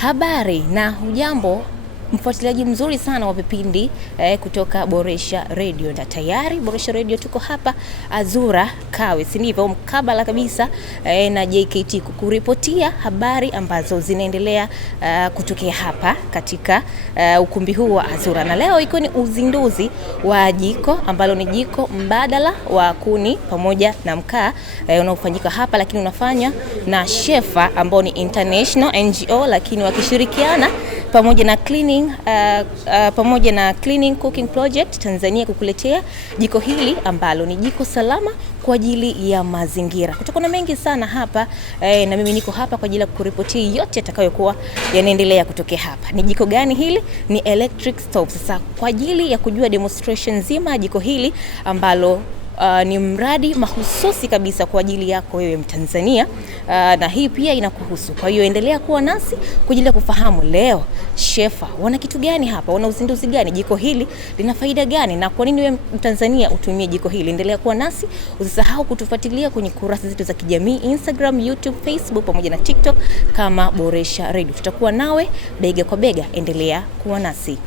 Habari na hujambo, mfuatiliaji mzuri sana wa vipindi kutoka Boresha Radio. Na tayari Boresha Radio tuko hapa Azura Kawe, si ndivyo, mkabala kabisa na JKT kukuripotia habari ambazo zinaendelea kutokea hapa katika ukumbi huu wa Azura. Na leo iko ni uzinduzi wa jiko ambalo ni jiko mbadala wa kuni pamoja na mkaa unaofanyika hapa, lakini unafanya na Shefa ambao ni international NGO, lakini wakishirikiana pamoja na Cleaning Cooking Project Tanzania kukuletea jiko hili ambalo ni jiko salama kwa ajili ya mazingira. Kutakuwa na mengi sana hapa na mimi niko hapa kwa ajili ya kuripotia yote yatakayokuwa yanaendelea kutokea hapa. Ni jiko gani hili? Ni electric stove. Sasa kwa ajili ya kujua demonstration nzima jiko hili ambalo ni mradi mahususi kabisa kwa ajili yako wewe Mtanzania, na hii pia inakuhusu. Kwa hiyo endelea kuwa nasi kwa ajili ya kufahamu leo Shefa wana kitu gani hapa, wana uzinduzi gani, jiko hili lina faida gani, na kwa nini wewe Mtanzania utumie jiko hili. Endelea kuwa nasi, usisahau kutufuatilia kwenye kurasa zetu za kijamii Instagram, YouTube, Facebook pamoja na TikTok kama Boresha Radio. Tutakuwa nawe bega kwa bega, endelea kuwa nasi.